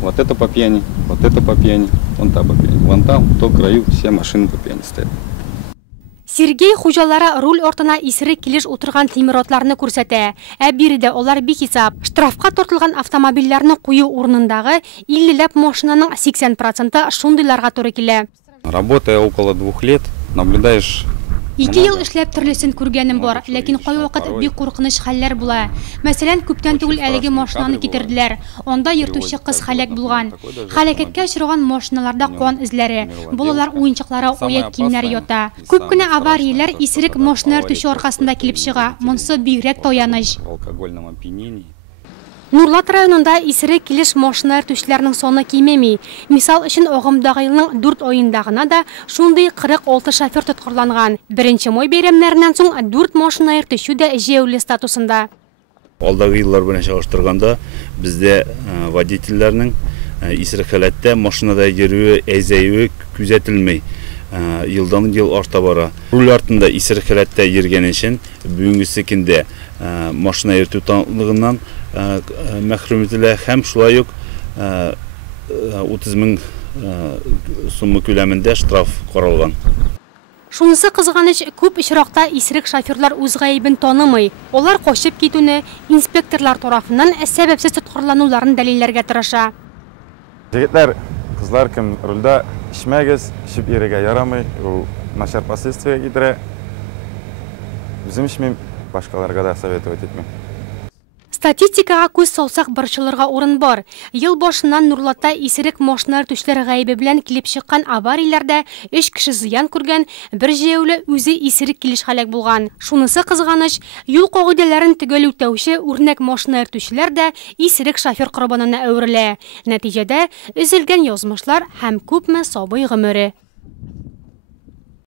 Вот это по пьяни, вот это по пьяни, вон та по пьяни. Вон там, в том краю, все машины по пьяни стоят. Сергей хуҗалары руль ортына исерек килеш утырган тимиротларны күрсәтә. Ә биредә алар бик хисап. Штрафка тартылган автомобильләрне кую урынындагы 50ләп машинаның 80% шундыйларга туры килә. Работая около 2 лет, наблюдаешь. 2 ел эшләп төрлесен күргәнем бар, ләкин кай вакыт бик куркыныч хәлләр була. Мәсәлән, күптән түгел әлеге машинаны китерделәр. Анда йөртүче кыз һәлак булган. Һәлакәткә очраган машиналарда кан эзләре, балалар уенчыклары, аяк киемнәре ята. Күп кенә аварияләр исерек машина йөртүче аркасында килеп чыга. Монсы бигрәк таяныч. Нурлат районында исерек килеш машина йөртүчеләрнең саны кимеми. Мисал өчен, агымдагы елның 4 аенда гына да шундый 46 шофер тоткарланган. 1 май бәйрәмнәреннән соң 4 машина йөртүче дә җәяүле статусында. Алдагы еллар белән чагыштырганда бездә водительләрнең исерек халәттә машинада йөрүе, әзәюе күзәтелмәй. Елдан ел арта бара. Руль артында исерек халәттә йөргән өчен бүгенге көндә машина йөртү танлыгыннан мәхрүм ителә һәм шулай ук 30 мең сум күләмендә штраф каралган. Шунысы кызганыч, күп очракта исерек шоферлар үз гаебен танымый. Алар качып китүне инспекторлар тарафыннан сәбәпсез тоткарлануларын дәлилләргә тырыша. Җегетләр, кызлар кем рульдә ичмәгез, ичеп йөрергә ярамый, ул начар последствия китерә. Үзем ичмим, башкаларга да советовать итмим. Статистикага күз салсак борчылырга урын бар. Ел башыннан Нурлатта исерек машина йөртүчеләр гаебе белән килеп чыккан аварияләрдә 3 кеше зыян күргән, бер җәяүле үзе исерек килеш һәлак булган. Шунысы кызганыч, юл кагыйдәләрен төгәл үтәүче үрнәк машина йөртүчеләр дә исерек шофер корбанына әверелә. Нәтиҗәдә өзелгән язмышлар һәм күпме сабый гомере.